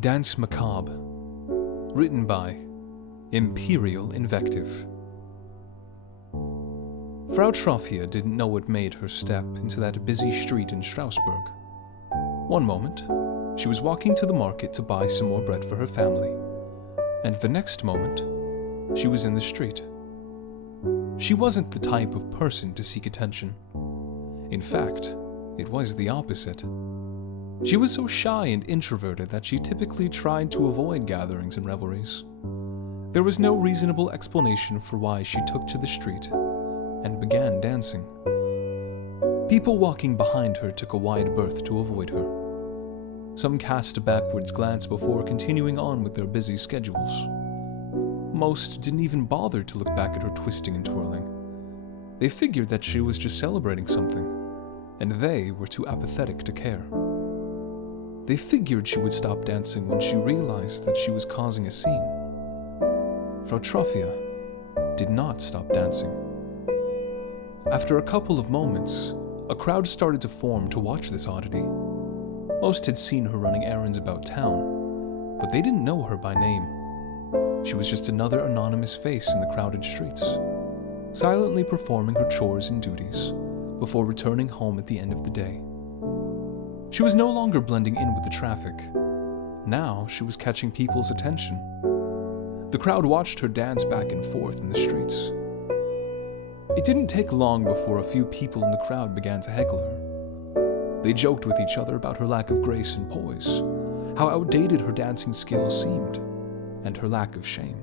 Danse Macabre, written by EmpyrealInvective. Frau Trophia didn't know what made her step into that busy street in Strasbourg. One moment, she was walking to the market to buy some more bread for her family, and the next moment, she was in the street. She wasn't the type of person to seek attention. In fact, it was the opposite. She was so shy and introverted that she typically tried to avoid gatherings and revelries. There was no reasonable explanation for why she took to the street and began dancing. People walking behind her took a wide berth to avoid her. Some cast a backwards glance before continuing on with their busy schedules. Most didn't even bother to look back at her twisting and twirling. They figured that she was just celebrating something, and they were too apathetic to care. They figured she would stop dancing when she realized that she was causing a scene. Frau Trophia did not stop dancing. After a couple of moments, a crowd started to form to watch this oddity. Most had seen her running errands about town, but they didn't know her by name. She was just another anonymous face in the crowded streets, silently performing her chores and duties before returning home at the end of the day. She was no longer blending in with the traffic. Now she was catching people's attention. The crowd watched her dance back and forth in the streets. It didn't take long before a few people in the crowd began to heckle her. They joked with each other about her lack of grace and poise, how outdated her dancing skills seemed, and her lack of shame.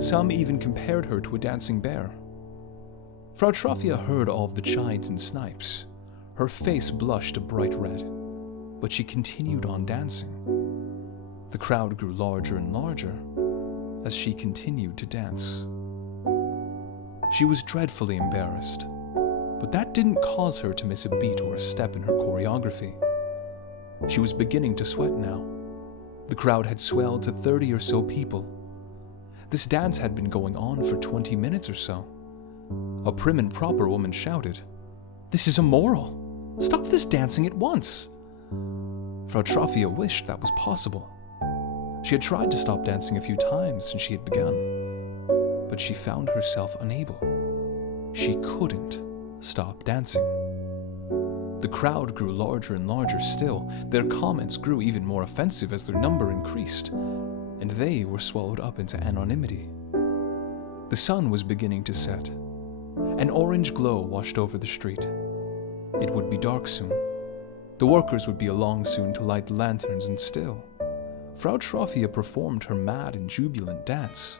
Some even compared her to a dancing bear. Frau Trophia heard all of the chides and snipes. Her face blushed a bright red, but she continued on dancing. The crowd grew larger and larger as she continued to dance. She was dreadfully embarrassed, but that didn't cause her to miss a beat or a step in her choreography. She was beginning to sweat now. The crowd had swelled to 30 or so people. This dance had been going on for 20 minutes or so. A prim and proper woman shouted, "This is immoral! Stop this dancing at once!" Frau Trophia wished that was possible. She had tried to stop dancing a few times since she had begun, but she found herself unable. She couldn't stop dancing. The crowd grew larger and larger still. Their comments grew even more offensive as their number increased, and they were swallowed up into anonymity. The sun was beginning to set. An orange glow washed over the street. It would be dark soon. The workers would be along soon to light the lanterns, and still, Frau Trophia performed her mad and jubilant dance.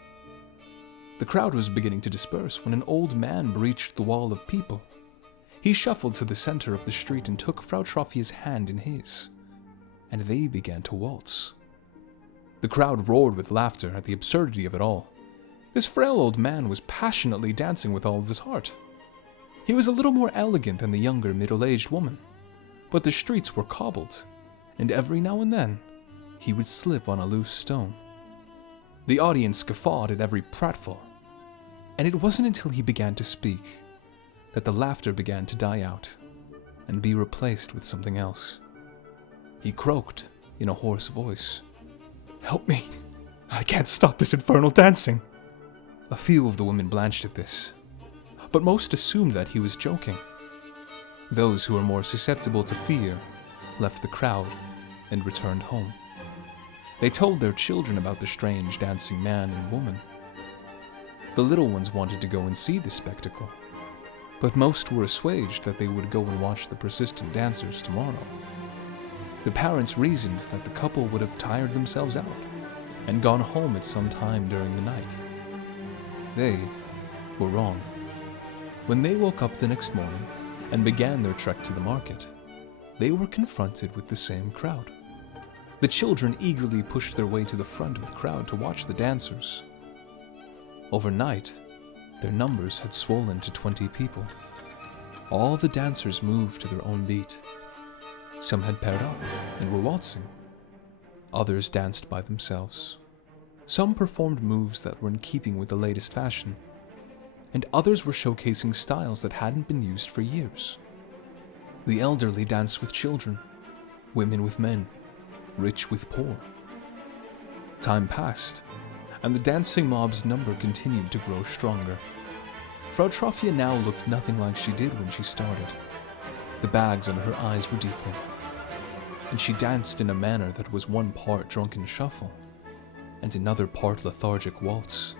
The crowd was beginning to disperse when an old man breached the wall of people. He shuffled to the center of the street and took Frau Trophia's hand in his, and they began to waltz. The crowd roared with laughter at the absurdity of it all. This frail old man was passionately dancing with all of his heart. He was a little more elegant than the younger middle-aged woman, but the streets were cobbled, and every now and then, he would slip on a loose stone. The audience guffawed at every pratfall, and it wasn't until he began to speak that the laughter began to die out and be replaced with something else. He croaked in a hoarse voice, "Help me! I can't stop this infernal dancing!" A few of the women blanched at this, but most assumed that he was joking. Those who were more susceptible to fear left the crowd and returned home. They told their children about the strange dancing man and woman. The little ones wanted to go and see this spectacle, but most were assuaged that they would go and watch the persistent dancers tomorrow. The parents reasoned that the couple would have tired themselves out and gone home at some time during the night. They were wrong. When they woke up the next morning and began their trek to the market, they were confronted with the same crowd. The children eagerly pushed their way to the front of the crowd to watch the dancers. Overnight, their numbers had swollen to 20 people. All the dancers moved to their own beat. Some had paired up and were waltzing. Others danced by themselves. Some performed moves that were in keeping with the latest fashion, and others were showcasing styles that hadn't been used for years. The elderly danced with children, women with men, rich with poor. Time passed, and the dancing mob's number continued to grow stronger. Frau Trophia now looked nothing like she did when she started. The bags under her eyes were deepening, and she danced in a manner that was one part drunken shuffle, and another part lethargic waltz.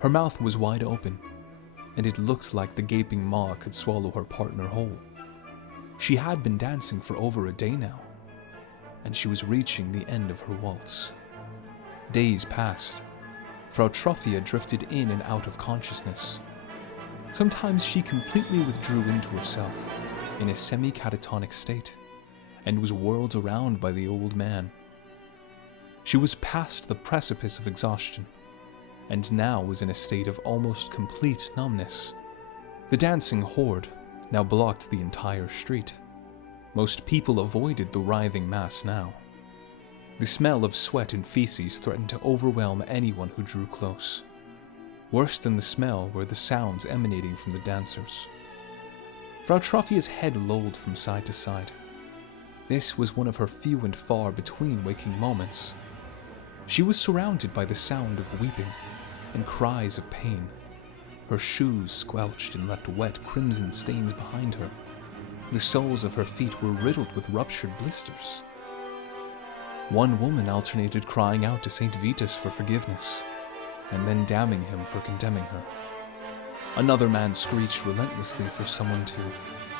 Her mouth was wide open, and it looked like the gaping maw could swallow her partner whole. She had been dancing for over a day now, and she was reaching the end of her waltz. Days passed. Frau Trophia drifted in and out of consciousness. Sometimes she completely withdrew into herself, in a semi-catatonic state, and was whirled around by the old man. She was past the precipice of exhaustion, and now was in a state of almost complete numbness. The dancing horde now blocked the entire street. Most people avoided the writhing mass now. The smell of sweat and feces threatened to overwhelm anyone who drew close. Worse than the smell were the sounds emanating from the dancers. Frau Trophia's head lolled from side to side. This was one of her few and far between waking moments. She was surrounded by the sound of weeping and cries of pain. Her shoes squelched and left wet crimson stains behind her. The soles of her feet were riddled with ruptured blisters. One woman alternated crying out to Saint Vitus for forgiveness, and then damning him for condemning her. Another man screeched relentlessly for someone to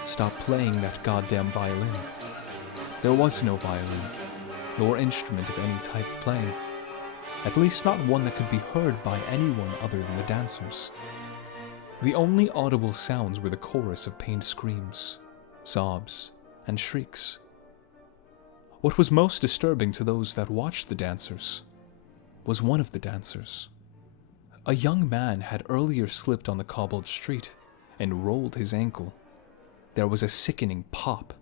stop playing that goddamn violin. There was no violin, nor instrument of any type playing, at least not one that could be heard by anyone other than the dancers. The only audible sounds were the chorus of pained screams, sobs, and shrieks. What was most disturbing to those that watched the dancers was one of the dancers. A young man had earlier slipped on the cobbled street and rolled his ankle. There was a sickening pop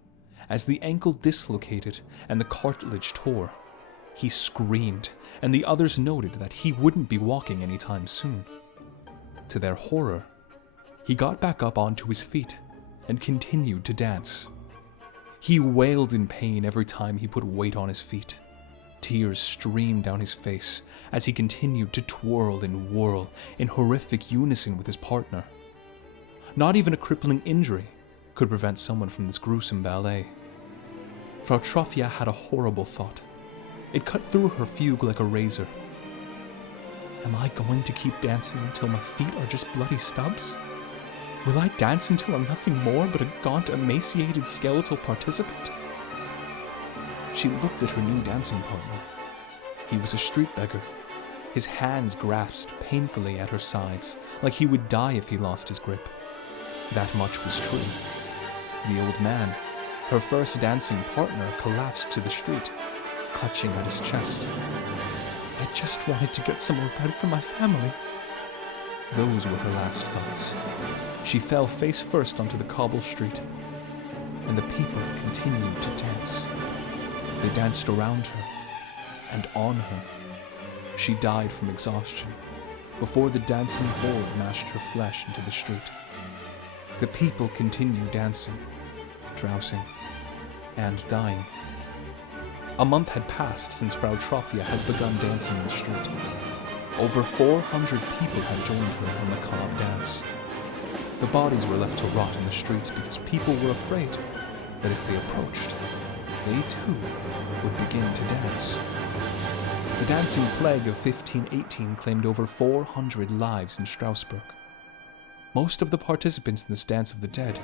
as the ankle dislocated and the cartilage tore. He screamed, and the others noted that he wouldn't be walking anytime soon. To their horror, he got back up onto his feet and continued to dance. He wailed in pain every time he put weight on his feet. Tears streamed down his face as he continued to twirl and whirl in horrific unison with his partner. Not even a crippling injury could prevent someone from this gruesome ballet. Frau Trophia had a horrible thought. It cut through her fugue like a razor. Am I going to keep dancing until my feet are just bloody stubs? Will I dance until I'm nothing more but a gaunt, emaciated skeletal participant? She looked at her new dancing partner. He was a street beggar. His hands grasped painfully at her sides, like he would die if he lost his grip. That much was true. The old man, her first dancing partner, collapsed to the street, clutching at his chest. I just wanted to get some more bread for my family. Those were her last thoughts. She fell face first onto the cobbled street, and the people continued to dance. They danced around her and on her. She died from exhaustion before the dancing horde mashed her flesh into the street. The people continued dancing, drowsing, and dying. A month had passed since Frau Trophia had begun dancing in the street. Over 400 people had joined her in her macabre dance. The bodies were left to rot in the streets because people were afraid that if they approached, they too would begin to dance. The dancing plague of 1518 claimed over 400 lives in Strasbourg. Most of the participants in this dance of the dead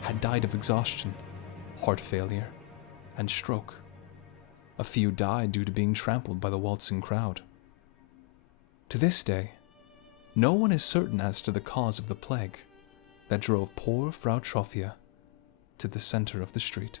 had died of exhaustion, heart failure, and stroke. A few died due to being trampled by the waltzing crowd. To this day, no one is certain as to the cause of the plague that drove poor Frau Trophia to the center of the street.